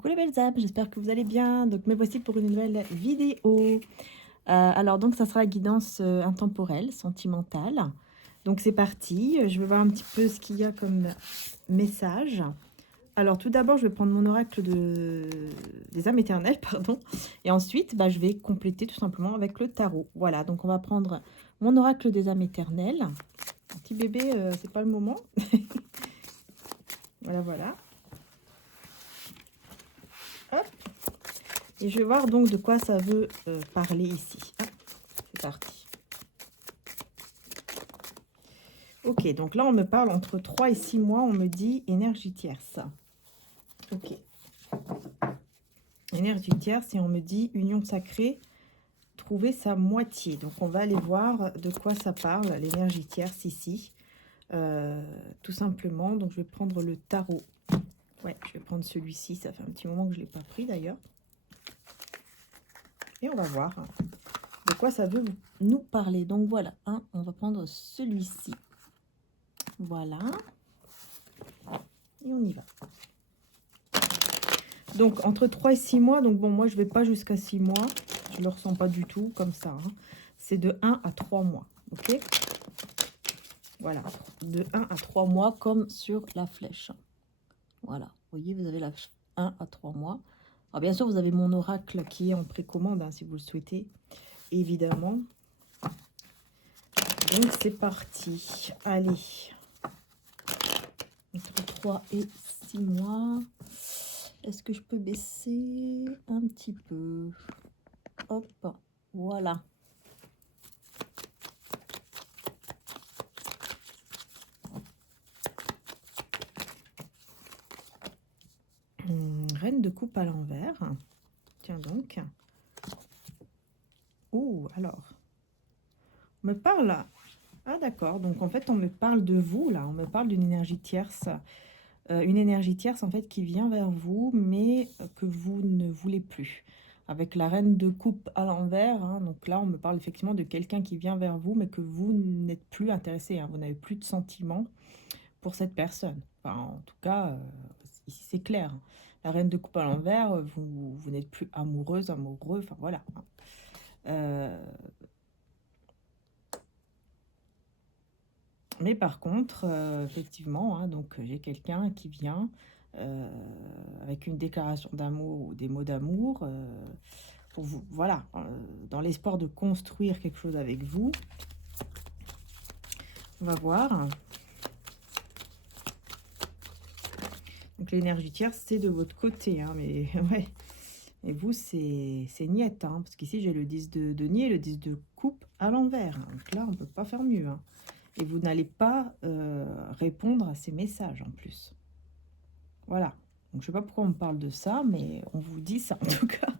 Coucou les belles âmes, j'espère que vous allez bien. Donc me voici pour une nouvelle vidéo. Alors donc ça sera la guidance intemporelle, sentimentale. Donc c'est parti, je vais voir un petit peu ce qu'il y a comme message. Alors tout d'abord je vais prendre mon oracle des âmes éternelles, pardon. Et ensuite je vais compléter tout simplement avec le tarot. Voilà, donc on va prendre mon oracle des âmes éternelles. Un petit bébé, c'est pas le moment. Voilà, voilà. Hop. Et je vais voir donc de quoi ça veut parler ici. Ah, c'est parti. Ok, donc là on me parle entre 3 et 6 mois, on me dit énergie tierce. Ok. Énergie tierce et on me dit union sacrée, trouver sa moitié. Donc on va aller voir de quoi ça parle, l'énergie tierce ici. Tout simplement, donc je vais prendre le tarot. Ouais, je vais prendre celui-ci, ça fait un petit moment que je ne l'ai pas pris d'ailleurs. Et on va voir de quoi ça veut nous parler. Donc voilà, on va prendre celui-ci. Voilà. Et on y va. Donc, entre 3 et 6 mois. Donc, bon, moi, je ne vais pas jusqu'à 6 mois. Je ne le ressens pas du tout comme ça. C'est de 1 à 3 mois. OK? Voilà. De 1 à 3 mois, comme sur la flèche. Voilà. Vous voyez, vous avez la 1 à 3 mois. Alors, bien sûr, vous avez mon oracle qui est en précommande, si vous le souhaitez. Évidemment. Donc, c'est parti. Allez. Entre 3 et 6 mois. Est-ce que je peux baisser un petit peu? Hop, voilà. Reine de coupe à l'envers. Tiens donc. Oh, alors. On me parle... Ah d'accord, donc en fait on me parle de vous là, on me parle d'une énergie tierce. Une énergie tierce en fait qui vient vers vous, mais que vous ne voulez plus. Avec la reine de coupe à l'envers, donc là on me parle effectivement de quelqu'un qui vient vers vous, mais que vous n'êtes plus intéressé, vous n'avez plus de sentiments pour cette personne. Enfin, en tout cas, ici c'est clair. La reine de coupe à l'envers, vous n'êtes plus amoureuse, amoureux, enfin voilà. Mais par contre, effectivement, donc j'ai quelqu'un qui vient avec une déclaration d'amour ou des mots d'amour pour vous, voilà, dans l'espoir de construire quelque chose avec vous. On va voir. Donc l'énergie tierce, c'est de votre côté, mais ouais. Et vous, c'est niette, parce qu'ici j'ai le 10 de denier et le 10 de coupe à l'envers. Donc là, on ne peut pas faire mieux. Et vous n'allez pas répondre à ces messages en plus. Voilà. Donc je sais pas pourquoi on me parle de ça, mais on vous dit ça en tout cas.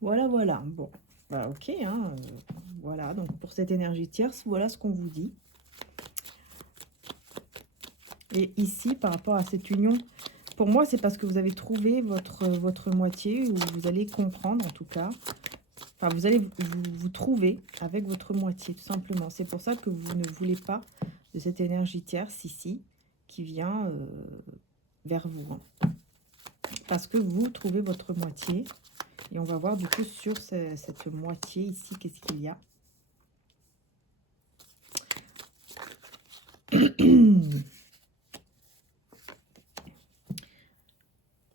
Voilà, voilà. Bon, ok. Voilà, donc pour cette énergie tierce, voilà ce qu'on vous dit. Et ici, par rapport à cette union, pour moi, c'est parce que vous avez trouvé votre moitié, ou vous allez comprendre en tout cas. Enfin, vous allez vous trouver avec votre moitié, tout simplement. C'est pour ça que vous ne voulez pas de cette énergie tierce ici, qui vient vers vous. Parce que vous trouvez votre moitié. Et on va voir du coup sur cette moitié ici, qu'est-ce qu'il y a.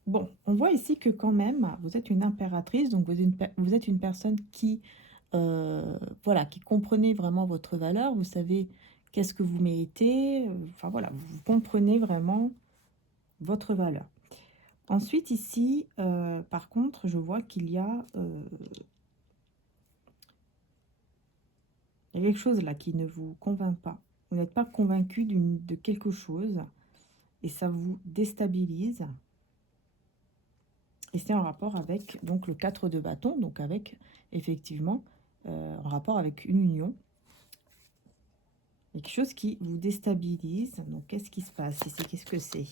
Bon, on voit ici que quand même, vous êtes une impératrice, donc vous êtes une personne qui, voilà, qui comprenez vraiment votre valeur, vous savez qu'est-ce que vous méritez, enfin voilà, vous comprenez vraiment votre valeur. Ensuite ici, par contre, je vois qu'il y a, il y a quelque chose là qui ne vous convainc pas. Vous n'êtes pas convaincu de quelque chose et ça vous déstabilise. Et c'est en rapport avec donc le 4 de bâton, donc avec effectivement en rapport avec une union. Quelque chose qui vous déstabilise. Donc qu'est-ce qui se passe ici? Qu'est-ce que c'est?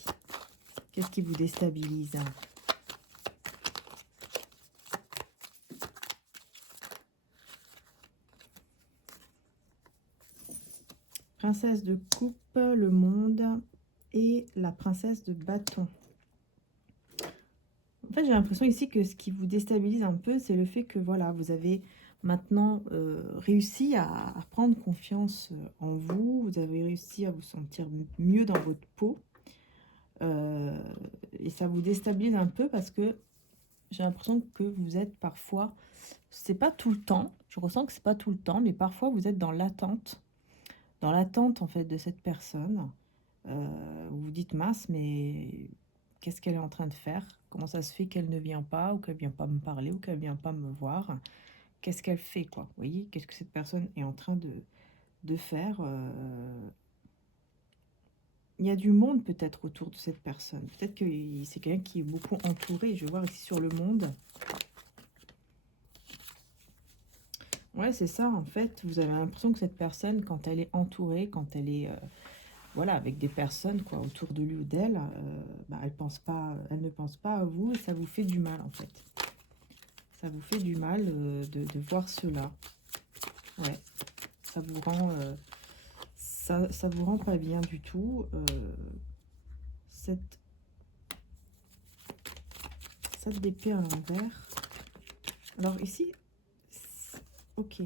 Qu'est-ce qui vous déstabilise? Princesse de coupe, le monde et la princesse de bâton. En fait, j'ai l'impression ici que ce qui vous déstabilise un peu, c'est le fait que, voilà, vous avez maintenant réussi à prendre confiance en vous. Vous avez réussi à vous sentir mieux dans votre peau. Euh, et ça vous déstabilise un peu parce que j'ai l'impression que vous êtes parfois, c'est pas tout le temps, je ressens que c'est pas tout le temps, mais parfois vous êtes dans l'attente en fait de cette personne. Vous vous dites mince, mais qu'est-ce qu'elle est en train de faire? Comment ça se fait qu'elle ne vient pas, ou qu'elle vient pas me parler, ou qu'elle vient pas me voir? Qu'est-ce qu'elle fait, quoi? Vous voyez, qu'est-ce que cette personne est en train de faire? Il y a du monde peut-être autour de cette personne. Peut-être que c'est quelqu'un qui est beaucoup entouré. Je vais voir ici sur le monde. Ouais, c'est ça, en fait. Vous avez l'impression que cette personne, quand elle est entourée, quand elle est voilà, avec des personnes quoi, autour de lui ou d'elle, bah, elle ne pense pas à vous et ça vous fait du mal, en fait. Ça vous fait du mal de voir cela. Ouais, ça vous rend, ça vous rend pas bien du tout. Cette, cette d'épée à l'envers. Alors ici, ok.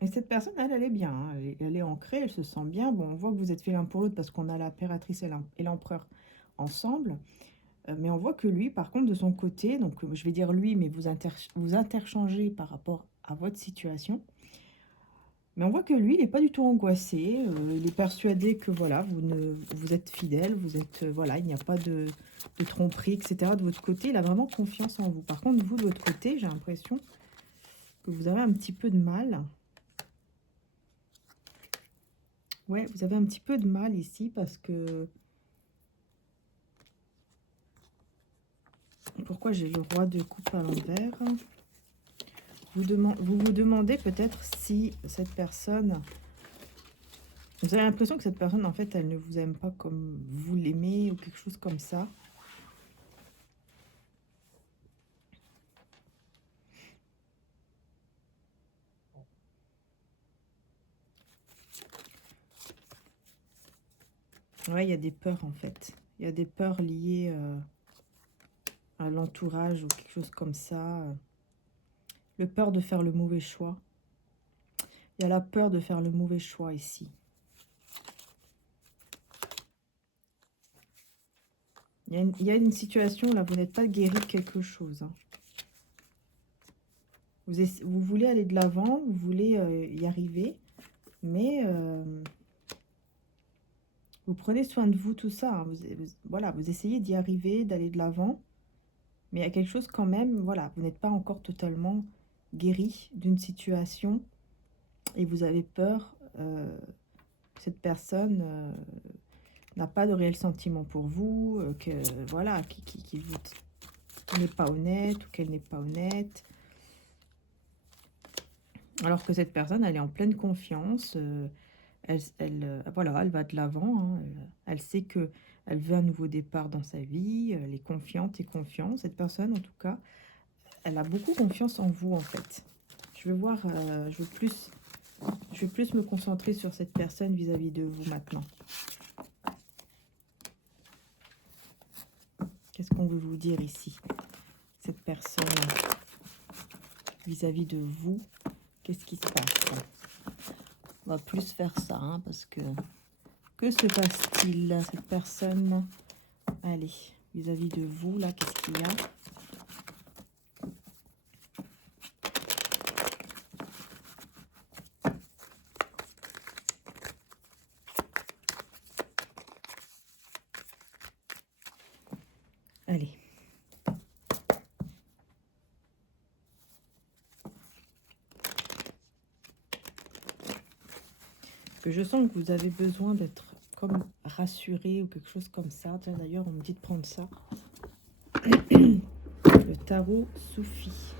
Et cette personne, elle est bien, hein, elle est ancrée, elle se sent bien. Bon, on voit que vous êtes fait l'un pour l'autre parce qu'on a l'impératrice et l'empereur ensemble. Mais on voit que lui, par contre, de son côté, donc je vais dire lui, mais vous interchangez par rapport à votre situation. Mais on voit que lui, il n'est pas du tout angoissé. Il est persuadé que voilà, vous êtes fidèle, vous êtes voilà, il n'y a pas de tromperie, etc. De votre côté, il a vraiment confiance en vous. Par contre, vous, de votre côté, j'ai l'impression que vous avez un petit peu de mal. Ouais, vous avez un petit peu de mal ici parce que... Pourquoi j'ai le roi de coupe à l'envers? Vous vous demandez peut-être si cette personne... Vous avez l'impression que cette personne, en fait, elle ne vous aime pas comme vous l'aimez ou quelque chose comme ça. Ouais, il y a des peurs, en fait. Il y a des peurs liées à l'entourage ou quelque chose comme ça. Le peur de faire le mauvais choix. Il y a la peur de faire le mauvais choix ici. Il y a une situation là, vous n'êtes pas guéri de quelque chose. Hein. Vous voulez aller de l'avant, vous voulez y arriver, mais vous prenez soin de vous, tout ça. Hein. Voilà, vous essayez d'y arriver, d'aller de l'avant, mais il y a quelque chose quand même, voilà, vous n'êtes pas encore totalement guéri d'une situation et vous avez peur que cette personne n'a pas de réel sentiment pour vous, que voilà, qui vous n'est pas honnête ou qu'elle n'est pas honnête. Alors que cette personne, elle est en pleine confiance, voilà, elle va de l'avant, hein, elle sait que elle veut un nouveau départ dans sa vie, elle est confiante et confiante. Cette personne, en tout cas, elle a beaucoup confiance en vous, en fait. Je vais voir, je vais plus me concentrer sur cette personne vis-à-vis de vous maintenant. Qu'est-ce qu'on veut vous dire ici? Cette personne vis-à-vis de vous, qu'est-ce qui se passe? On va plus faire ça, hein, parce que se passe-t-il? Cette personne, allez, vis-à-vis de vous, là, qu'est-ce qu'il y a? Allez. Que je sens que vous avez besoin d'être comme rassuré ou quelque chose comme ça. Tiens, d'ailleurs, on me dit de prendre ça. Le tarot Soufi.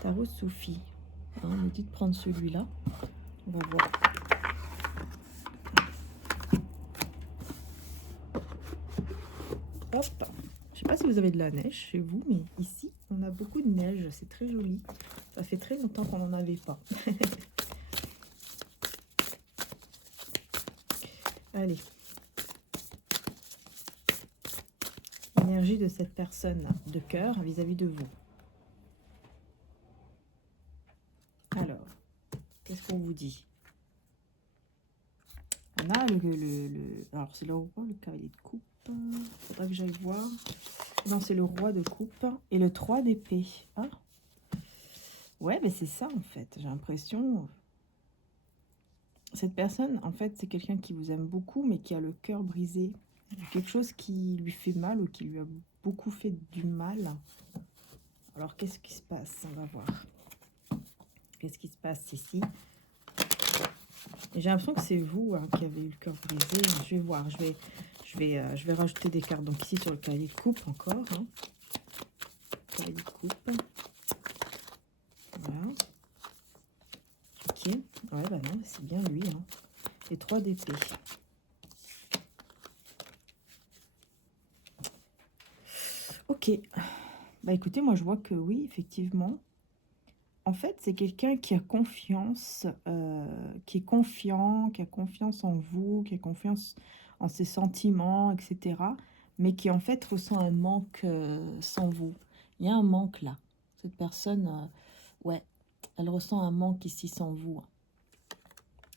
Tarot Soufi. Hein, on me dit de prendre celui-là. On va voir. Hop. Je sais pas si vous avez de la neige chez vous, mais ici, on a beaucoup de neige. C'est très joli. Ça fait très longtemps qu'on n'en avait pas. Allez. l'énergie de cette personne de cœur vis-à-vis de vous. Alors, qu'est-ce qu'on vous dit? On a alors c'est le roi, le cavalier de coupe. Faudra que j'aille voir. Non, c'est le roi de coupe et le 3 d'épée. Ah, ouais, mais c'est ça en fait. J'ai l'impression. Cette personne, en fait, c'est quelqu'un qui vous aime beaucoup, mais qui a le cœur brisé. Quelque chose qui lui fait mal ou qui lui a beaucoup fait du mal. Alors, qu'est-ce qui se passe? On va voir. Qu'est-ce qui se passe ici? J'ai l'impression que c'est vous hein, qui avez eu le cœur brisé. Je vais voir. Je vais rajouter des cartes. Donc ici, sur le cavalier de coupe, encore. Hein. Cavalier de coupe. Voilà. Ok. Ouais, bah non, c'est bien lui. Hein. Et 3 d'épée. Ok. Bah écoutez, moi je vois que oui, effectivement. En fait, c'est quelqu'un qui a confiance, qui est confiant, qui a confiance en vous, qui a confiance en ses sentiments, etc. Mais qui en fait ressent un manque sans vous. Il y a un manque là. Cette personne, ouais, elle ressent un manque ici sans vous.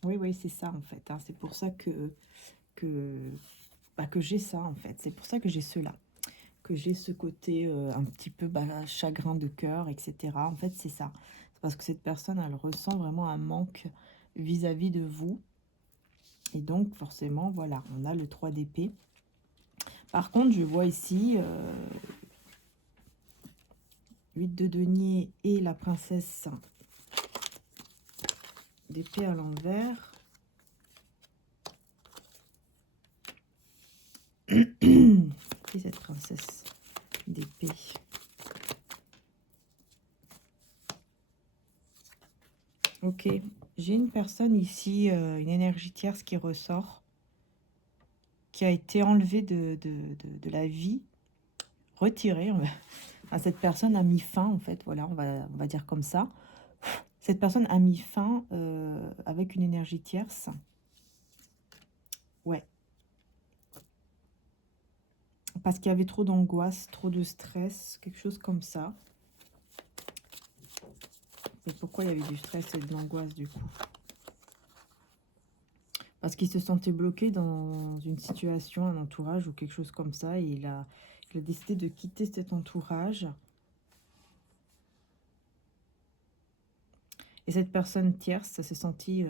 Oui, oui, c'est ça en fait. Hein. C'est pour ça que j'ai ça en fait. C'est pour ça que j'ai cela. Que j'ai ce côté un petit peu chagrin de cœur, etc. En fait, c'est ça. C'est parce que cette personne, elle ressent vraiment un manque vis-à-vis de vous. Et donc, forcément, voilà, on a le 3 d'épée. Par contre, je vois ici 8 de denier et la princesse d'épée à l'envers. Qui est cette princesse d'épée? Ok, j'ai une personne ici, une énergie tierce qui ressort, qui a été enlevée de la vie, retirée. Cette personne a mis fin, en fait, voilà, on va dire comme ça. Cette personne a mis fin avec une énergie tierce. Ouais. Parce qu'il y avait trop d'angoisse, trop de stress, quelque chose comme ça. Et pourquoi il y avait du stress et de l'angoisse du coup? Parce qu'il se sentait bloqué dans une situation, un entourage ou quelque chose comme ça. Et il a décidé de quitter cet entourage. Et cette personne tierce, ça s'est senti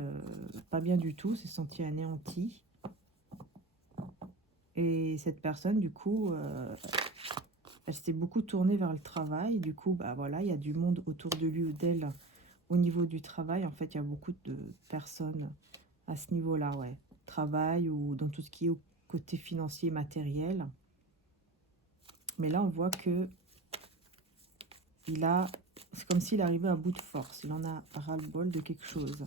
pas bien du tout, s'est senti anéanti. Et cette personne, du coup, elle s'est beaucoup tournée vers le travail. Du coup, bah voilà, il y a du monde autour de lui ou d'elle au niveau du travail. En fait, il y a beaucoup de personnes à ce niveau-là, ouais. Travail ou dans tout ce qui est au côté financier, matériel. Mais là, on voit que c'est comme s'il arrivait à bout de force. Il en a ras-le-bol de quelque chose.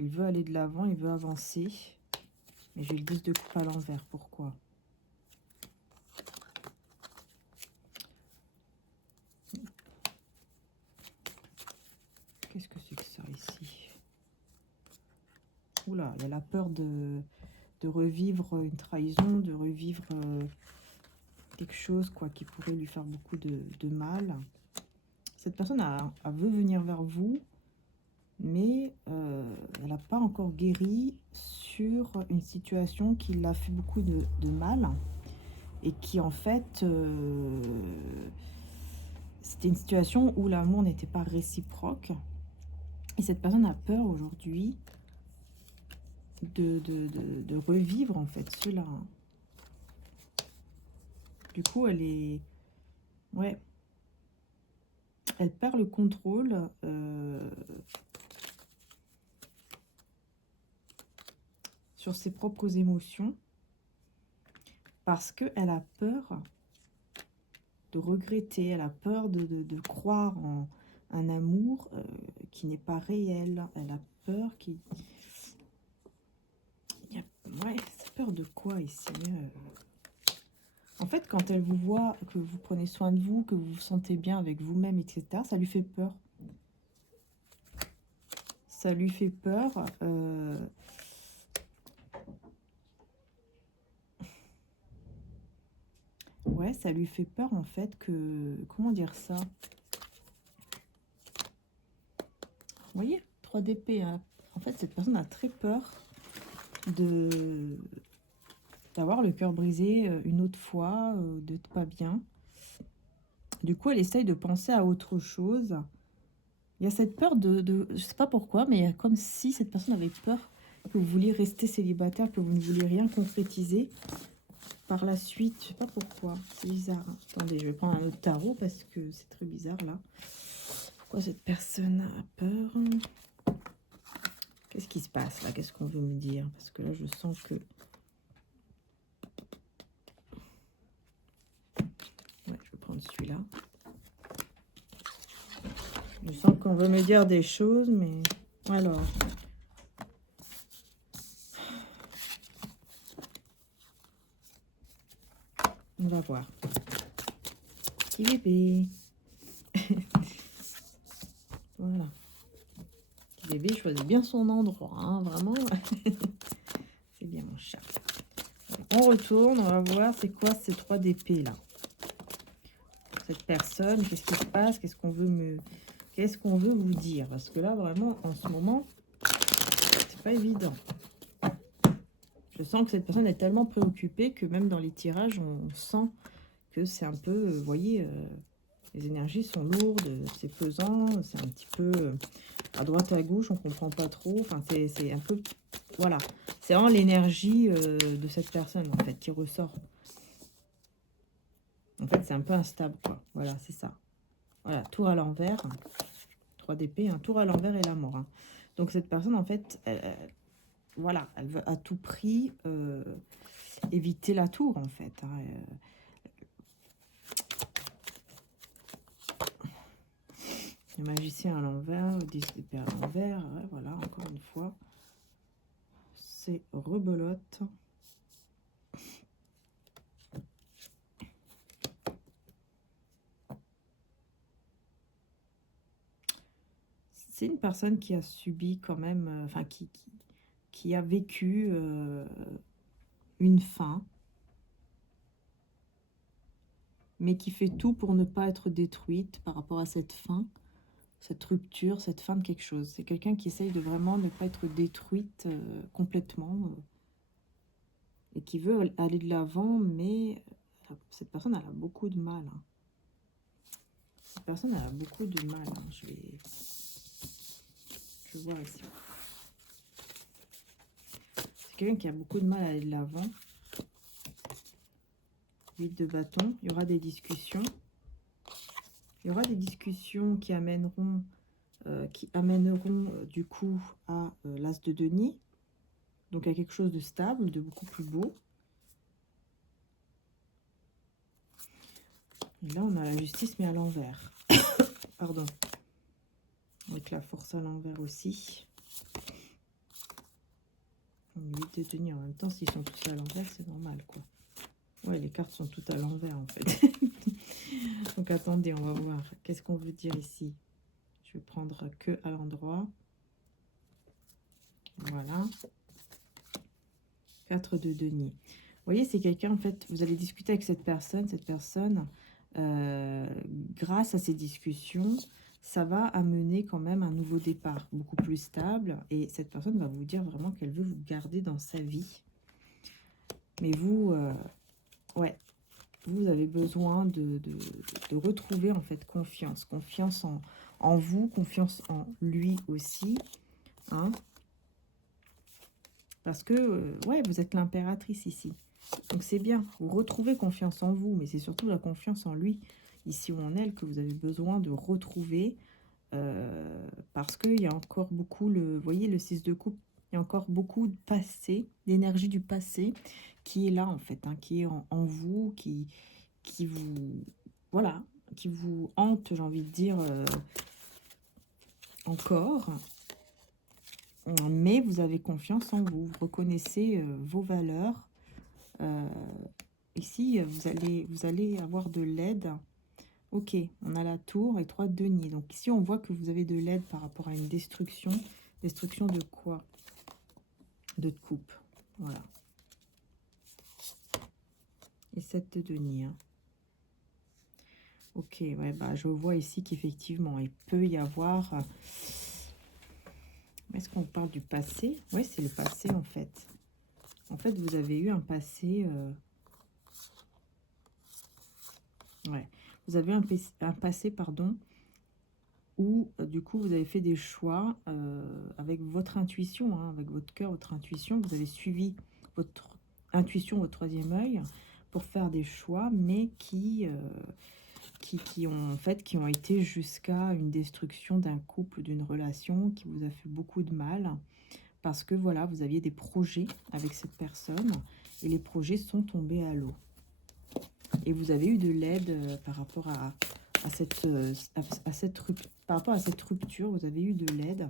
Il veut aller de l'avant, il veut avancer. Mais j'ai le 10 de coupe à l'envers. Pourquoi? Qu'est-ce que c'est que ça ici? Oula, il y a la peur de revivre une trahison, de revivre quelque chose quoi, qui pourrait lui faire beaucoup de mal. Cette personne veut venir vers vous, mais elle n'a pas encore guéri sur une situation qui l'a fait beaucoup de mal et qui en fait c'était une situation où l'amour n'était pas réciproque et cette personne a peur aujourd'hui de revivre en fait cela. Du coup elle est ouais, elle perd le contrôle sur ses propres émotions parce qu'elle a peur de regretter, elle a peur de croire en un amour qui n'est pas réel. Elle a peur qu'il... Ouais, c'est peur de quoi ici En fait, quand elle vous voit, que vous prenez soin de vous, que vous vous sentez bien avec vous-même, etc., ça lui fait peur. Ça lui fait peur Ouais, ça lui fait peur en fait que... Comment dire ça? Vous voyez, 3 d'épée. Hein. En fait, cette personne a très peur de d'avoir le cœur brisé une autre fois, d'être pas bien. Du coup, elle essaye de penser à autre chose. Il y a cette peur je sais pas pourquoi, mais il y a comme si cette personne avait peur que vous vouliez rester célibataire, que vous ne vouliez rien concrétiser par la suite. Je sais pas pourquoi, c'est bizarre. Hein. Attendez, je vais prendre un autre tarot parce que c'est très bizarre là. Pourquoi cette personne a peur? Qu'est-ce qui se passe là? Qu'est-ce qu'on veut me dire? Parce que là, je sens que... Ouais, je vais prendre celui-là. Je sens qu'on veut me dire des choses, mais... Alors... On va voir. Petit bébé. Voilà. Petit bébé choisit bien son endroit, hein, vraiment. C'est bien mon chat. On retourne, on va voir c'est quoi ces 3 d'épée là. Cette personne, qu'est-ce qui se passe? Qu'est-ce qu'on veut vous dire? Parce que là, vraiment, en ce moment, c'est pas évident. Je sens que cette personne est tellement préoccupée que même dans les tirages, on sent que c'est un peu, vous voyez, les énergies sont lourdes, c'est pesant, c'est un petit peu à droite, à gauche, on comprend pas trop. Enfin, c'est un peu, voilà, c'est vraiment l'énergie de cette personne, en fait, qui ressort. En fait, c'est un peu instable, quoi. Voilà, c'est ça. Voilà, tour à l'envers, 3 d'épée, un tour à l'envers et la mort. Hein. Donc, cette personne, en fait, voilà, elle veut à tout prix éviter la tour, en fait. Hein. Le magicien à l'envers, le 10 d'épée à l'envers, ouais, voilà, encore une fois. C'est rebelote. C'est une personne qui a subi quand même, enfin, qui a vécu une fin, mais qui fait tout pour ne pas être détruite par rapport à cette fin, cette rupture, cette fin de quelque chose. C'est quelqu'un qui essaye de vraiment ne pas être détruite complètement et qui veut aller de l'avant, mais cette personne, elle a beaucoup de mal. Hein. Cette personne, elle a beaucoup de mal. Hein. Je vois ici. C'est quelqu'un qui a beaucoup de mal à aller de l'avant. 8 de bâton. Il y aura des discussions. Il y aura des discussions qui amèneront, du coup à l'as de denier. Donc à quelque chose de stable, de beaucoup plus beau. Et là, on a la justice, mais à l'envers. Pardon. Avec la force à l'envers aussi. 8 de denier. En même temps, s'ils sont tous à l'envers, c'est normal, quoi. Ouais, les cartes sont toutes à l'envers, en fait. Donc, attendez, on va voir. Qu'est-ce qu'on veut dire ici? Je vais prendre que à l'endroit. Voilà. 4 de denier. Vous voyez, c'est quelqu'un, en fait, vous allez discuter avec cette personne. Cette personne, grâce à ces discussions, ça va amener quand même un nouveau départ, beaucoup plus stable. Et cette personne va vous dire vraiment qu'elle veut vous garder dans sa vie. Mais vous, ouais, vous avez besoin de retrouver, en fait, confiance. Confiance en vous, confiance en lui aussi. Hein, parce que, ouais, vous êtes l'impératrice ici. Donc c'est bien, vous retrouvez confiance en vous, mais c'est surtout la confiance en lui, ici ou en elle, que vous avez besoin de retrouver. Parce qu'il y a encore beaucoup, vous voyez, le 6 de coupe, il y a encore beaucoup de passé, d'énergie du passé, qui est là en fait, hein, qui est en vous, qui vous, voilà, qui vous hante, j'ai envie de dire, encore. Mais vous avez confiance en vous, vous reconnaissez vos valeurs. Ici, vous allez avoir de l'aide. Ok, on a la tour et 3 deniers. Donc ici, on voit que vous avez de l'aide par rapport à une destruction. Destruction de quoi? De coupe. Voilà. Et 7 de deniers. Hein. Ok, ouais, bah, je vois ici qu'effectivement, il peut y avoir... Est-ce qu'on parle du passé? Oui, c'est le passé, en fait. En fait, vous avez eu un passé... ouais. Vous avez un passé, pardon, où, du coup, vous avez fait des choix avec votre intuition, hein, avec votre cœur, votre intuition. Vous avez suivi votre intuition, votre troisième œil, pour faire des choix, mais qui ont, en fait, qui ont été jusqu'à une destruction d'un couple, d'une relation, qui vous a fait beaucoup de mal. Parce que, voilà, vous aviez des projets avec cette personne, et les projets sont tombés à l'eau. Et vous avez eu de l'aide par rapport à cette rupture, vous avez eu de l'aide.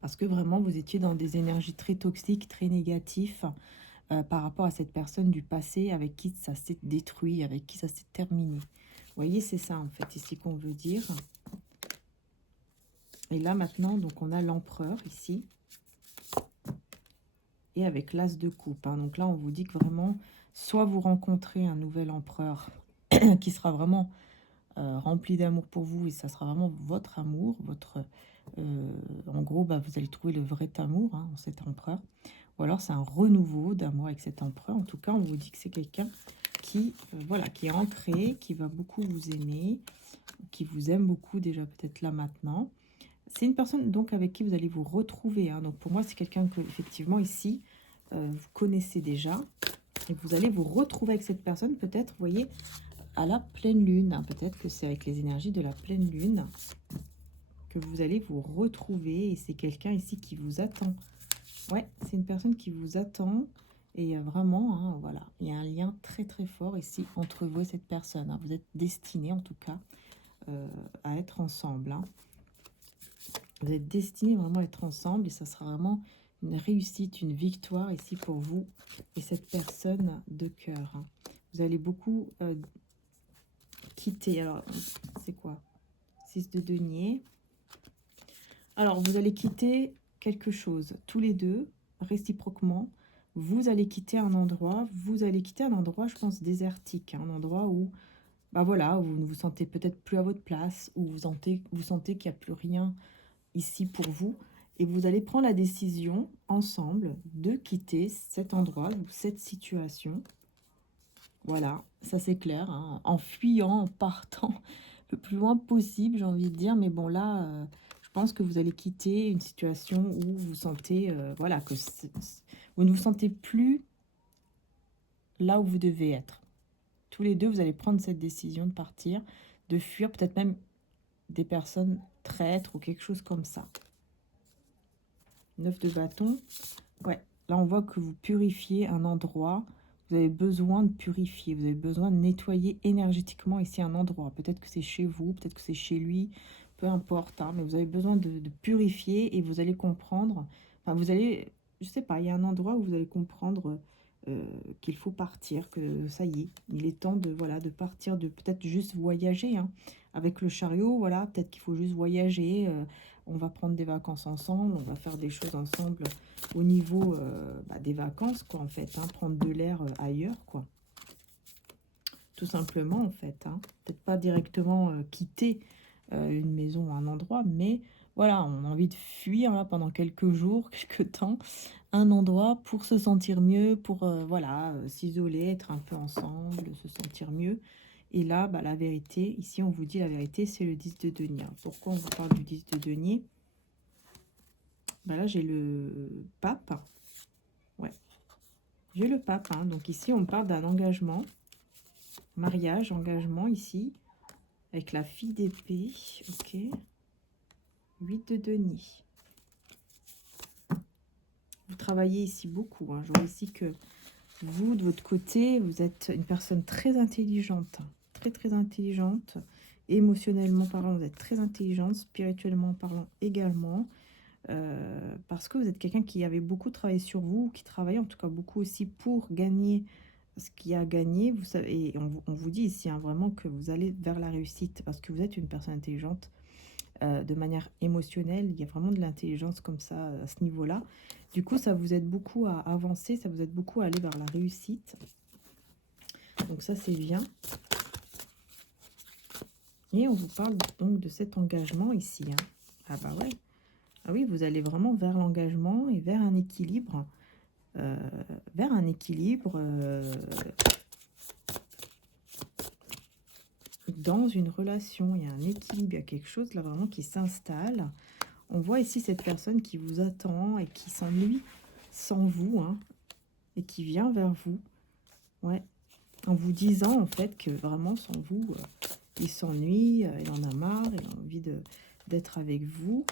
Parce que vraiment, vous étiez dans des énergies très toxiques, très négatives par rapport à cette personne du passé avec qui ça s'est détruit, avec qui ça s'est terminé. Vous voyez, c'est ça en fait ici qu'on veut dire. Et là maintenant, donc on a l'empereur ici. Et avec l'as de coupe. Hein. Donc là, on vous dit que vraiment, soit vous rencontrez un nouvel empereur qui sera vraiment rempli d'amour pour vous, et ça sera vraiment votre amour, en gros, bah, vous allez trouver le vrai amour en cet empereur. Ou alors c'est un renouveau d'amour avec cet empereur. En tout cas, on vous dit que c'est quelqu'un qui, voilà, qui est ancré, qui va beaucoup vous aimer, qui vous aime beaucoup déjà peut-être là maintenant. C'est une personne donc avec qui vous allez vous retrouver. Hein. Donc pour moi, c'est quelqu'un que effectivement ici, vous connaissez déjà. Et vous allez vous retrouver avec cette personne peut-être, vous voyez, à la pleine lune. Hein. Peut-être que c'est avec les énergies de la pleine lune que vous allez vous retrouver. Et c'est quelqu'un ici qui vous attend. Ouais, c'est une personne qui vous attend. Et vraiment, hein, voilà, il y a un lien très très fort ici entre vous et cette personne. Hein. Vous êtes destinés en tout cas à être ensemble. Hein. Vous êtes destinés vraiment à être ensemble et ça sera vraiment une réussite, une victoire ici pour vous et cette personne de cœur. Hein. Vous allez beaucoup quitter. Alors, c'est quoi? 6 de denier. Alors, vous allez quitter quelque chose, tous les deux, réciproquement. Vous allez quitter un endroit, je pense, désertique. Un endroit où, bah voilà, où vous ne vous sentez peut-être plus à votre place, où vous sentez qu'il n'y a plus rien ici pour vous. Et vous allez prendre la décision ensemble de quitter cet endroit ou cette situation. Voilà, ça c'est clair, hein, en fuyant, en partant le plus loin possible, j'ai envie de dire. Mais bon, là, je pense que vous allez quitter une situation où vous sentez, voilà, que vous ne vous sentez plus là où vous devez être. Tous les deux, vous allez prendre cette décision de partir, de fuir, peut-être même des personnes traîtres ou quelque chose comme ça. 9 de bâton. Ouais, là on voit que vous purifiez un endroit. Vous avez besoin de purifier, vous avez besoin de nettoyer énergétiquement ici un endroit. Peut-être que c'est chez vous, peut-être que c'est chez lui, peu importe. Hein, mais vous avez besoin de purifier et vous allez comprendre. Enfin, vous allez, je sais pas, il y a un endroit où vous allez comprendre qu'il faut partir, que ça y est, il est temps de, voilà, de partir, de peut-être juste voyager. Hein, avec le chariot, voilà, peut-être qu'il faut juste voyager. On va prendre des vacances ensemble, on va faire des choses ensemble au niveau des vacances, quoi, en fait. Hein, prendre de l'air ailleurs, quoi. Tout simplement, en fait. Hein. Peut-être pas directement quitter une maison, un endroit, mais voilà, on a envie de fuir là, pendant quelques jours, quelques temps, un endroit pour se sentir mieux, pour voilà, s'isoler, être un peu ensemble, se sentir mieux. Et là, bah, la vérité, ici on vous dit la vérité, c'est le 10 de denier. Pourquoi on vous parle du 10 de denier? Bah là, j'ai le pape. Ouais, j'ai le pape. Hein. Donc ici, on parle d'un engagement, mariage, engagement ici, avec la fille d'épée. Ok. 8 de denier. Vous travaillez ici beaucoup. Hein. Je vois ici que vous, de votre côté, vous êtes une personne très intelligente. Très, très intelligente. Émotionnellement parlant, vous êtes très intelligente. Spirituellement parlant également. Parce que vous êtes quelqu'un qui avait beaucoup travaillé sur vous, qui travaillait en tout cas beaucoup aussi pour gagner ce qu'il y a à gagner. Vous savez, et on vous dit ici hein, vraiment que vous allez vers la réussite parce que vous êtes une personne intelligente de manière émotionnelle. Il y a vraiment de l'intelligence comme ça à ce niveau-là. Du coup, ça vous aide beaucoup à avancer, ça vous aide beaucoup à aller vers la réussite. Donc ça, c'est bien. Et on vous parle donc de cet engagement ici. Hein. Ah bah ouais. Ah oui, vous allez vraiment vers l'engagement et vers un équilibre. Vers un équilibre dans une relation. Il y a un équilibre, il y a quelque chose là vraiment qui s'installe. On voit ici cette personne qui vous attend et qui s'ennuie sans vous, hein, et qui vient vers vous. Ouais. En vous disant en fait que vraiment sans vous, il s'ennuie, il en a marre, il a envie d'être avec vous.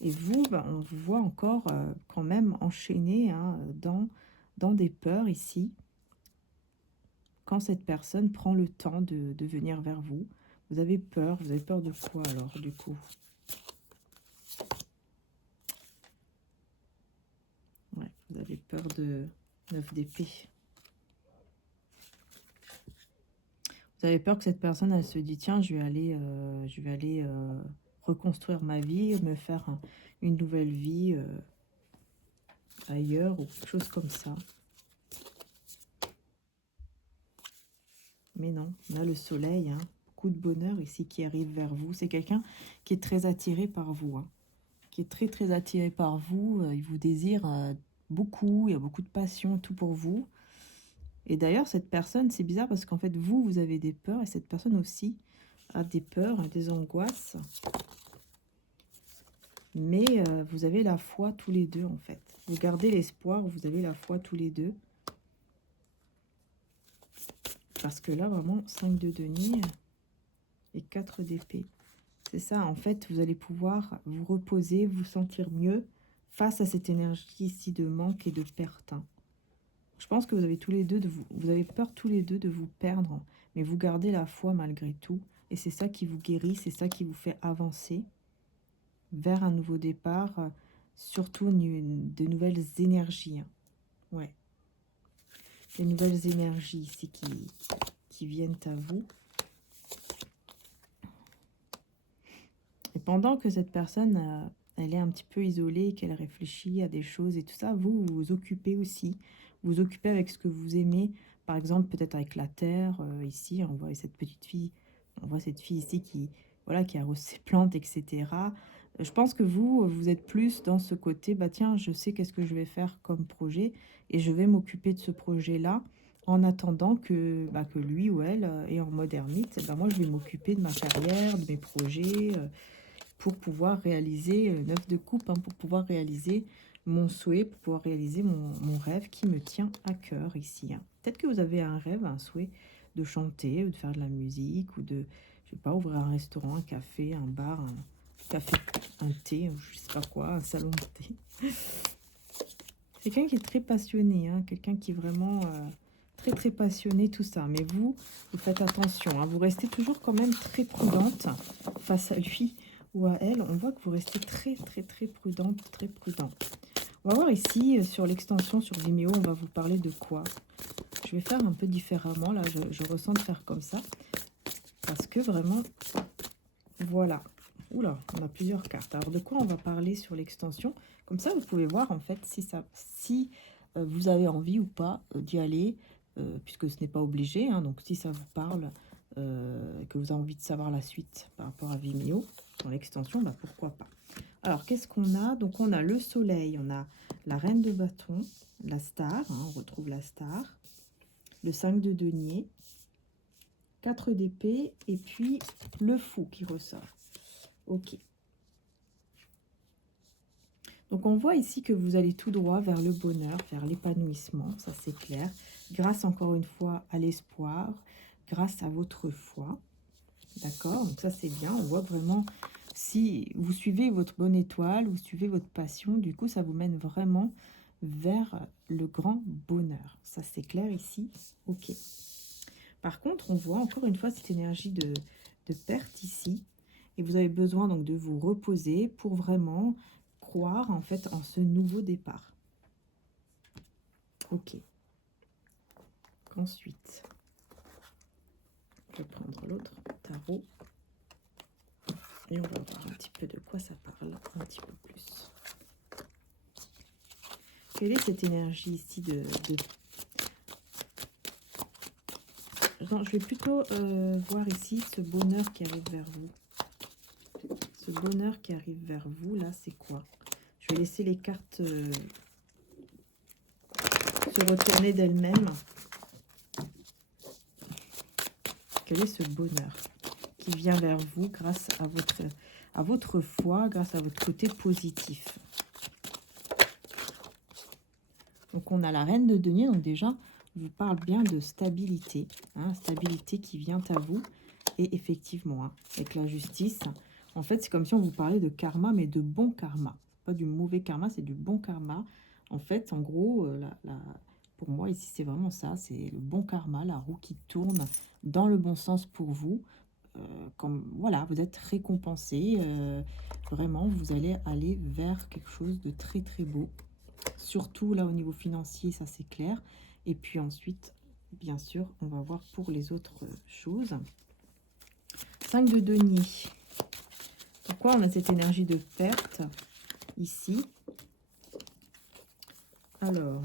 Et vous, ben, on vous voit encore quand même enchaîné hein, dans des peurs ici. Quand cette personne prend le temps de venir vers vous, vous avez peur. Vous avez peur de quoi alors du coup? Ouais, vous avez peur de 9 d'épée. Vous avez peur que cette personne, elle se dit, tiens, je vais aller reconstruire ma vie, me faire une nouvelle vie ailleurs ou quelque chose comme ça. Mais non, on a le soleil, hein, beaucoup de bonheur ici qui arrive vers vous. C'est quelqu'un qui est très attiré par vous, hein, qui est très très attiré par vous. Il vous désire beaucoup, il y a beaucoup de passion, tout pour vous. Et d'ailleurs, cette personne, c'est bizarre parce qu'en fait, vous avez des peurs et cette personne aussi a des peurs, des angoisses. Mais vous avez la foi tous les deux, en fait. Vous gardez l'espoir, vous avez la foi tous les deux. Parce que là, vraiment, 5 de denier et 4 d'épée. C'est ça, en fait, vous allez pouvoir vous reposer, vous sentir mieux face à cette énergie ici de manque et de perte. Hein. Je pense que vous avez tous les deux vous avez peur tous les deux de vous perdre, mais vous gardez la foi malgré tout. Et c'est ça qui vous guérit, c'est ça qui vous fait avancer vers un nouveau départ, surtout de nouvelles énergies. Hein. Ouais. Des nouvelles énergies ici qui viennent à vous. Et pendant que cette personne, elle est un petit peu isolée, qu'elle réfléchit à des choses et tout ça, vous vous occupez aussi. Vous vous occupez avec ce que vous aimez. Par exemple, peut-être avec la terre. Ici, on voit cette petite fille. On voit cette fille ici qui, voilà, qui arrose ses plantes, etc. Je pense que vous êtes plus dans ce côté, bah tiens, je sais qu'est-ce que je vais faire comme projet et je vais m'occuper de ce projet-là en attendant que lui ou elle est en mode ermite. Bah, moi, je vais m'occuper de ma carrière, de mes projets, pour pouvoir réaliser, 9 de coupe, hein, pour pouvoir réaliser mon souhait, pour pouvoir réaliser mon rêve qui me tient à cœur ici. Hein. Peut-être que vous avez un rêve, un souhait de chanter, ou de faire de la musique, ou de, je sais pas, ouvrir un restaurant, un café, un bar, un café, un thé, je sais pas quoi, un salon de thé. C'est quelqu'un qui est très passionné, hein, quelqu'un qui est vraiment très très passionné, tout ça. Mais vous faites attention, hein, vous restez toujours quand même très prudente face à lui ou à elle. On voit que vous restez très très très prudente, très prudent. On va voir ici sur l'extension sur Vimeo, on va vous parler de quoi? Je vais faire un peu différemment, là je ressens de faire comme ça. Parce que vraiment, voilà. Oula, on a plusieurs cartes. Alors, de quoi on va parler sur l'extension? Comme ça, vous pouvez voir, en fait, si vous avez envie ou pas d'y aller, puisque ce n'est pas obligé. Hein, donc, si ça vous parle, que vous avez envie de savoir la suite par rapport à Vimeo, dans l'extension, bah, pourquoi pas. Alors, qu'est-ce qu'on a? Donc, on a le soleil, on a la reine de bâton, la star, hein, on retrouve la star, le 5 de denier, 4 d'épée, et puis le fou qui ressort. Ok. Donc, on voit ici que vous allez tout droit vers le bonheur, vers l'épanouissement, ça c'est clair. Grâce encore une fois à l'espoir, grâce à votre foi. D'accord? Donc ça c'est bien, on voit vraiment, si vous suivez votre bonne étoile, vous suivez votre passion, du coup ça vous mène vraiment vers le grand bonheur. Ça c'est clair ici, ok. Par contre, on voit encore une fois cette énergie de perte ici. Et vous avez besoin donc de vous reposer pour vraiment croire en fait en ce nouveau départ. Ok. Ensuite, je vais prendre l'autre tarot. Et on va voir un petit peu de quoi ça parle, un petit peu plus. Quelle est cette énergie ici de non, je vais plutôt voir ici ce bonheur qui arrive vers vous. Ce bonheur qui arrive vers vous, là, c'est quoi? Je vais laisser les cartes se retourner d'elles-mêmes. Quel est ce bonheur qui vient vers vous grâce à votre foi, grâce à votre côté positif? Donc on a la reine de denier, donc déjà, on vous parle bien de stabilité, hein, stabilité qui vient à vous. Et effectivement, hein, avec la justice, en fait, c'est comme si on vous parlait de karma, mais de bon karma. Pas du mauvais karma, c'est du bon karma. En fait, en gros, pour moi, ici, c'est vraiment ça. C'est le bon karma, la roue qui tourne dans le bon sens pour vous. Comme, voilà, vous êtes récompensé. Vraiment, vous allez aller vers quelque chose de très, très beau. Surtout, là, au niveau financier, ça, c'est clair. Et puis ensuite, bien sûr, on va voir pour les autres choses. 5 de denier. Pourquoi on a cette énergie de perte ici? Alors,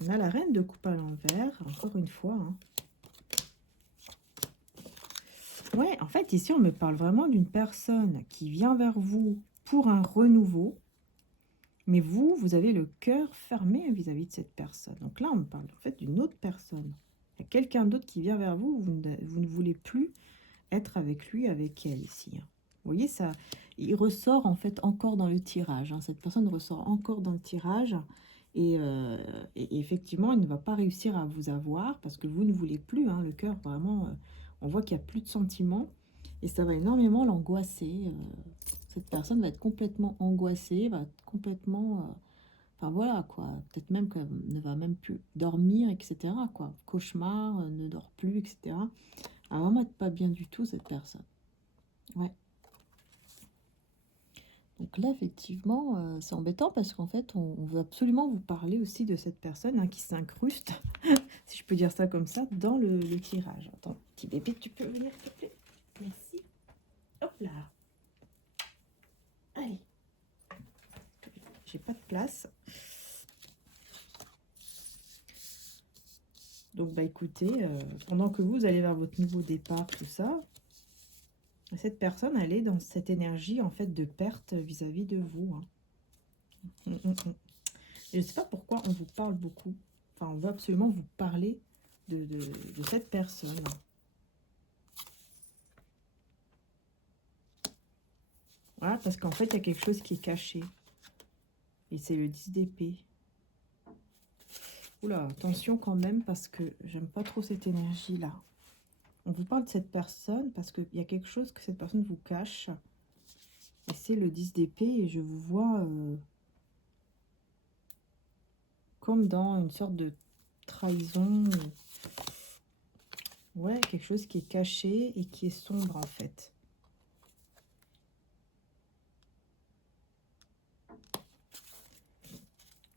on a la reine de coupe à l'envers, encore une fois. Hein. Ouais, en fait, ici, on me parle vraiment d'une personne qui vient vers vous pour un renouveau. Mais vous, vous avez le cœur fermé vis-à-vis de cette personne. Donc là, on me parle en fait d'une autre personne. Il y a quelqu'un d'autre qui vient vers vous, vous ne voulez plus être avec lui, avec elle ici. Hein. Vous voyez, ça, il ressort en fait encore dans le tirage. Hein. Cette personne ressort encore dans le tirage. Et effectivement, il ne va pas réussir à vous avoir parce que vous ne voulez plus. Hein, le cœur, vraiment, on voit qu'il n'y a plus de sentiments. Et ça va énormément l'angoisser. Cette personne va être complètement angoissée, va être complètement... enfin voilà, quoi. Peut-être même qu'elle ne va même plus dormir, etc. Quoi. Cauchemar, ne dort plus, etc. Elle va vraiment être pas bien du tout, cette personne. Ouais. Donc là, effectivement, c'est embêtant parce qu'en fait, on veut absolument vous parler aussi de cette personne hein, qui s'incruste, si je peux dire ça comme ça, dans le tirage. Attends, petit bébé, tu peux venir, s'il te plaît? Merci. Hop là. Allez. J'ai pas de place. Donc, bah écoutez, pendant que vous allez vers votre nouveau départ, tout ça, cette personne, elle est dans cette énergie, en fait, de perte vis-à-vis de vous. Hein. Et je ne sais pas pourquoi on vous parle beaucoup. Enfin, on veut absolument vous parler de cette personne. Voilà, parce qu'en fait, il y a quelque chose qui est caché. Et c'est le 10 d'épée. Oula, attention quand même, parce que j'aime pas trop cette énergie-là. On vous parle de cette personne parce qu'il y a quelque chose que cette personne vous cache. Et c'est le 10 d'épée et je vous vois comme dans une sorte de trahison. Ouais, quelque chose qui est caché et qui est sombre en fait.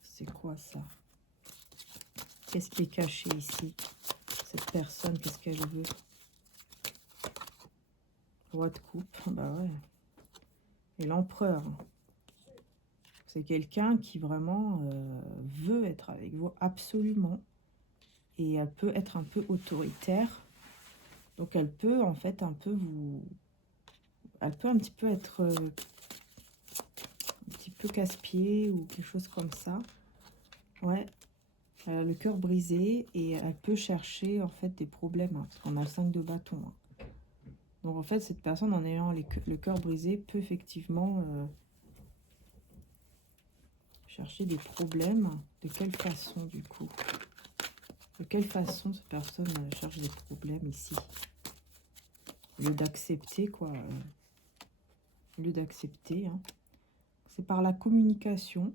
C'est quoi ça? Qu'est-ce qui est caché ici? Cette personne, qu'est-ce qu'elle veut? Roi de coupe, bah ouais. Et l'empereur. C'est quelqu'un qui vraiment veut être avec vous, absolument. Et elle peut être un peu autoritaire. Donc elle peut en fait un peu vous... Elle peut un petit peu être un petit peu casse-pied ou quelque chose comme ça. Ouais. Elle a le cœur brisé et elle peut chercher en fait des problèmes. Hein, parce qu'on a le 5 de bâton. Hein. Donc en fait cette personne en ayant le cœur brisé peut effectivement... chercher des problèmes. De quelle façon, du coup? De quelle façon cette personne cherche des problèmes ici? Au lieu d'accepter, quoi. Au lieu d'accepter. Hein. C'est par la communication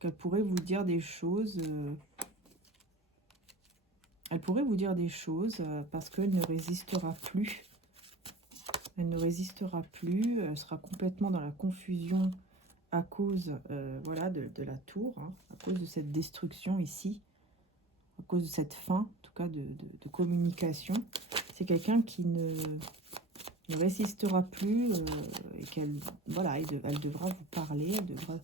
qu'elle pourrait vous dire des choses. Elle pourrait vous dire des choses parce qu'elle ne résistera plus. Elle ne résistera plus. Elle sera complètement dans la confusion à cause voilà, de la tour. Hein, à cause de cette destruction ici. À cause de cette fin, en tout cas, de communication. C'est quelqu'un qui ne résistera plus et qu'elle voilà, elle devra vous parler, elle devra...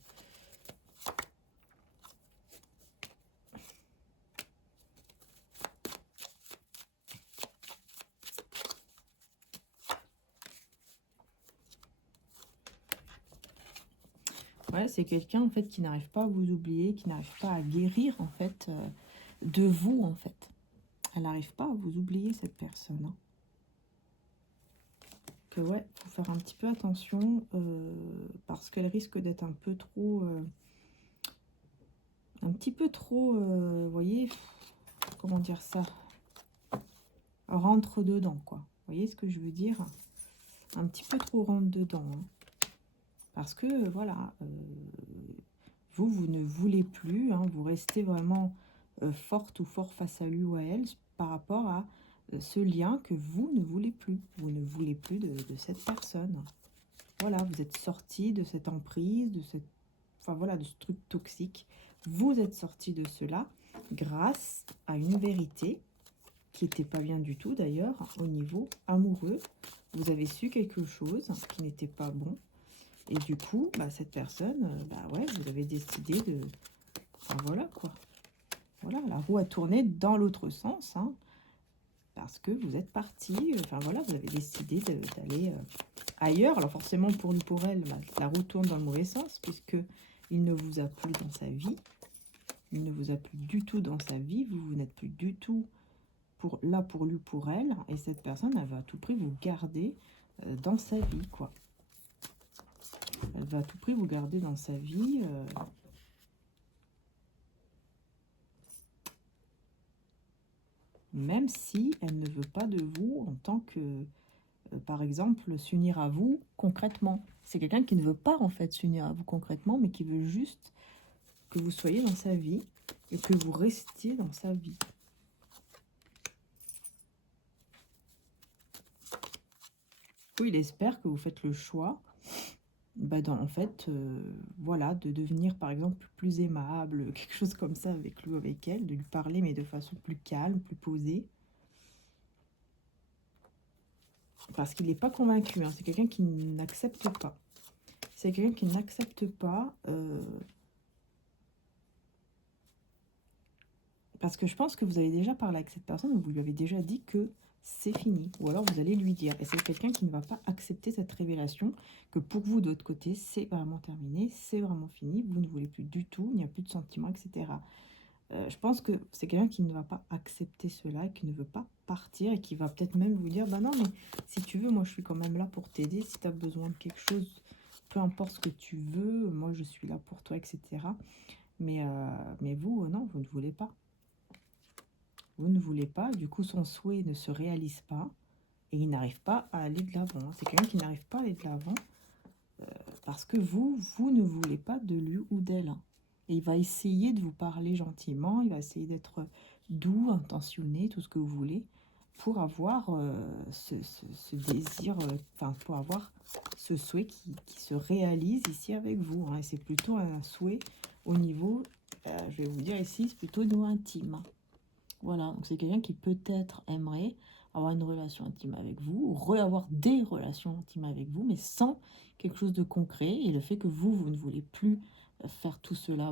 Ouais, c'est quelqu'un en fait qui n'arrive pas à vous oublier, qui n'arrive pas à guérir en fait de vous en fait. Elle n'arrive pas à vous oublier cette personne, hein. Que ouais, faut faire un petit peu attention parce qu'elle risque d'être un petit peu trop, vous voyez, comment dire ça, rentre dedans quoi. Vous voyez ce que je veux dire? Un petit peu trop rentre dedans, hein. Parce que voilà, vous ne voulez plus, hein, vous restez vraiment forte ou fort face à lui ou à elle par rapport à ce lien que vous ne voulez plus. Vous ne voulez plus de cette personne. Voilà, vous êtes sorti de cette emprise, de cette, enfin voilà, de ce truc toxique. Vous êtes sorti de cela grâce à une vérité qui n'était pas bien du tout d'ailleurs au niveau amoureux. Vous avez su quelque chose qui n'était pas bon. Et du coup, bah, cette personne, bah ouais, vous avez décidé de... Enfin voilà quoi. Voilà, la roue a tourné dans l'autre sens, hein, parce que vous êtes parti. Enfin voilà, vous avez décidé d'aller ailleurs. Alors forcément, pour lui, pour elle, bah, la roue tourne dans le mauvais sens, puisque il ne vous a plus dans sa vie. Il ne vous a plus du tout dans sa vie. Vous n'êtes plus du tout là pour lui, pour elle. Et cette personne, elle va à tout prix vous garder dans sa vie, quoi. Elle va à tout prix vous garder dans sa vie. Même si elle ne veut pas de vous en tant que, par exemple, s'unir à vous concrètement. C'est quelqu'un qui ne veut pas en fait s'unir à vous concrètement, mais qui veut juste que vous soyez dans sa vie et que vous restiez dans sa vie. Oui, il espère que vous faites le choix, bah, en fait, voilà, de devenir par exemple plus aimable, quelque chose comme ça avec lui ou avec elle, de lui parler mais de façon plus calme, plus posée. Parce qu'il n'est pas convaincu, hein. C'est quelqu'un qui n'accepte pas. C'est quelqu'un qui n'accepte pas. Parce que je pense que vous avez déjà parlé avec cette personne, vous lui avez déjà dit que c'est fini. Ou alors vous allez lui dire. Et c'est quelqu'un qui ne va pas accepter cette révélation, que pour vous, de l'autre côté, c'est vraiment terminé, c'est vraiment fini, vous ne voulez plus du tout, il n'y a plus de sentiments, etc. Je pense que c'est quelqu'un qui ne va pas accepter cela, qui ne veut pas partir et qui va peut-être même vous dire, bah non, mais si tu veux, moi je suis quand même là pour t'aider, si tu as besoin de quelque chose, peu importe ce que tu veux, moi je suis là pour toi, etc. Mais vous, non, vous ne voulez pas. Vous ne voulez pas, du coup son souhait ne se réalise pas et il n'arrive pas à aller de l'avant. C'est quelqu'un qui n'arrive pas à aller de l'avant parce que vous ne voulez pas de lui ou d'elle. Et il va essayer de vous parler gentiment, il va essayer d'être doux, intentionné, tout ce que vous voulez, pour avoir ce désir, enfin pour avoir ce souhait qui se réalise ici avec vous, hein. Et c'est plutôt un souhait au niveau, je vais vous dire ici, c'est plutôt au niveau intime. Voilà, donc c'est quelqu'un qui peut-être aimerait avoir une relation intime avec vous, ou avoir des relations intimes avec vous, mais sans quelque chose de concret. Et le fait que vous ne voulez plus faire tout cela,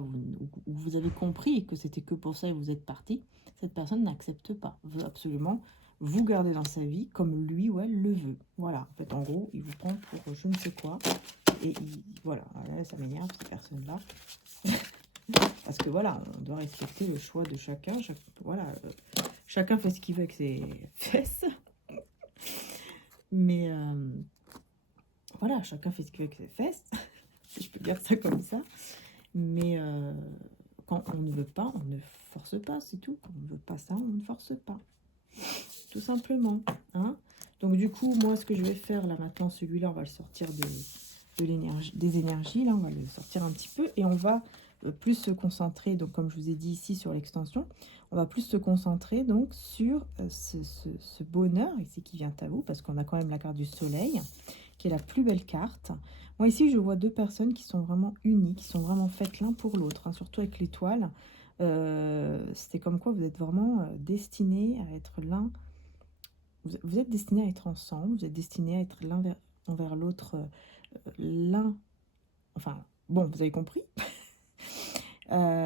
vous avez compris que c'était que pour ça et vous êtes parti, cette personne n'accepte pas, veut absolument vous garder dans sa vie comme lui ou elle le veut. Voilà, en fait, en gros, il vous prend pour je ne sais quoi. Et voilà, là, ça m'énerve, ces personnes-là. Parce que voilà, on doit respecter le choix de chacun. Voilà, chacun fait ce qu'il veut avec ses fesses. Mais voilà, chacun fait ce qu'il veut avec ses fesses. Si je peux dire ça comme ça. Mais quand on ne veut pas, on ne force pas, c'est tout. Quand on ne veut pas ça, on ne force pas. Tout simplement. Hein. Donc du coup, moi, ce que je vais faire là maintenant, celui-là, on va le sortir des énergies. Là, on va le sortir un petit peu et on va plus se concentrer, donc comme je vous ai dit ici sur l'extension, on va plus se concentrer donc sur ce bonheur ici qui vient à vous, parce qu'on a quand même la carte du soleil, qui est la plus belle carte. Moi ici, je vois deux personnes qui sont vraiment unies, qui sont vraiment faites l'un pour l'autre, hein, surtout avec l'étoile. C'est comme quoi vous êtes vraiment destinés à être l'un, vous êtes destinés à être ensemble, vous êtes destinés à être l'un envers l'autre, l'un, enfin, bon, vous avez compris.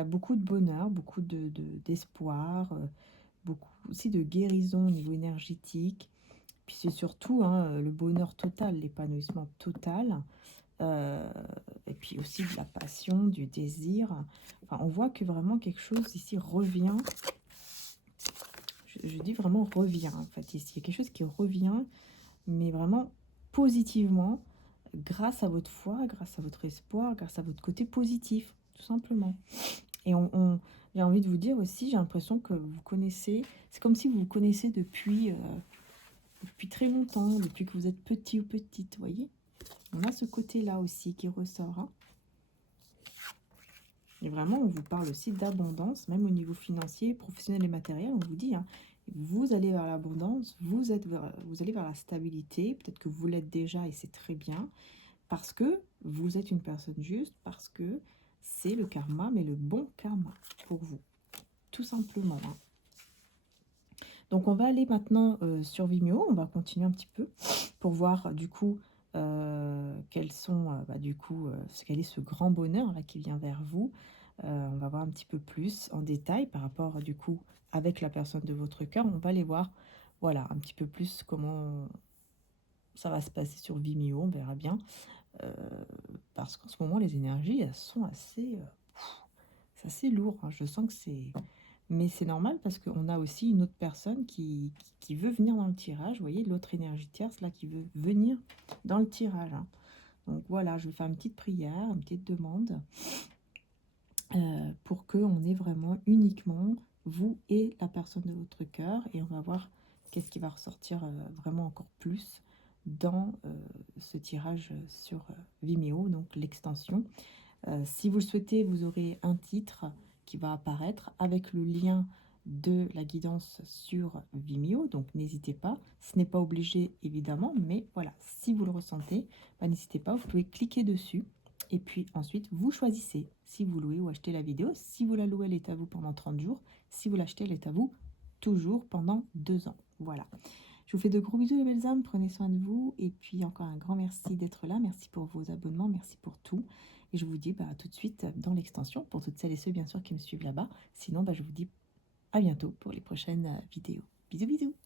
Beaucoup de bonheur, beaucoup d'espoir, beaucoup aussi de guérison au niveau énergétique. Puis c'est surtout hein, le bonheur total, l'épanouissement total. euh, et puis aussi de la passion, du désir. Enfin, on voit que vraiment quelque chose ici revient. Je dis vraiment revient, en fait, ici. Il y a quelque chose qui revient, mais vraiment positivement, grâce à votre foi, grâce à votre espoir, grâce à votre côté positif, tout simplement. Et j'ai envie de vous dire aussi, j'ai l'impression que vous connaissez, c'est comme si vous vous connaissez depuis très longtemps, depuis que vous êtes petit ou petite, vous voyez. On a ce côté-là aussi qui ressort. Hein. Et vraiment, on vous parle aussi d'abondance, même au niveau financier, professionnel et matériel. On vous dit, hein, vous allez vers l'abondance, vous allez vers la stabilité. Peut-être que vous l'êtes déjà et c'est très bien. Parce que vous êtes une personne juste, parce que c'est le karma, mais le bon karma pour vous. Tout simplement. Hein. Donc on va aller maintenant sur Vimeo, on va continuer un petit peu pour voir du coup quels sont quel est ce grand bonheur là qui vient vers vous. On va voir un petit peu plus en détail par rapport du coup avec la personne de votre cœur. On va aller voir voilà un petit peu plus comment ça va se passer sur Vimeo, on verra bien. Euh, Parce qu'en ce moment les énergies elles sont c'est assez lourd. Hein. Je sens que c'est mais c'est normal parce qu'on a aussi une autre personne qui veut venir dans le tirage. Vous voyez, l'autre énergie tierce là qui veut venir dans le tirage. Hein. Donc voilà, je vais faire une petite prière, une petite demande pour qu'on ait vraiment uniquement vous et la personne de votre cœur. Et on va voir qu'est-ce qui va ressortir vraiment encore plus dans ce tirage sur Vimeo, donc l'extension. Si vous le souhaitez, vous aurez un titre qui va apparaître avec le lien de la guidance sur Vimeo, donc n'hésitez pas. Ce n'est pas obligé évidemment, mais voilà, si vous le ressentez, bah, n'hésitez pas, vous pouvez cliquer dessus et puis ensuite vous choisissez si vous louez ou achetez la vidéo. Si vous la louez, elle est à vous pendant 30 jours. Si vous l'achetez, elle est à vous toujours pendant 2 ans. Voilà. Je vous fais de gros bisous les belles âmes, prenez soin de vous et puis encore un grand merci d'être là, merci pour vos abonnements, merci pour tout et je vous dis à tout de suite dans l'extension pour toutes celles et ceux bien sûr qui me suivent là-bas, sinon je vous dis à bientôt pour les prochaines vidéos. Bisous bisous.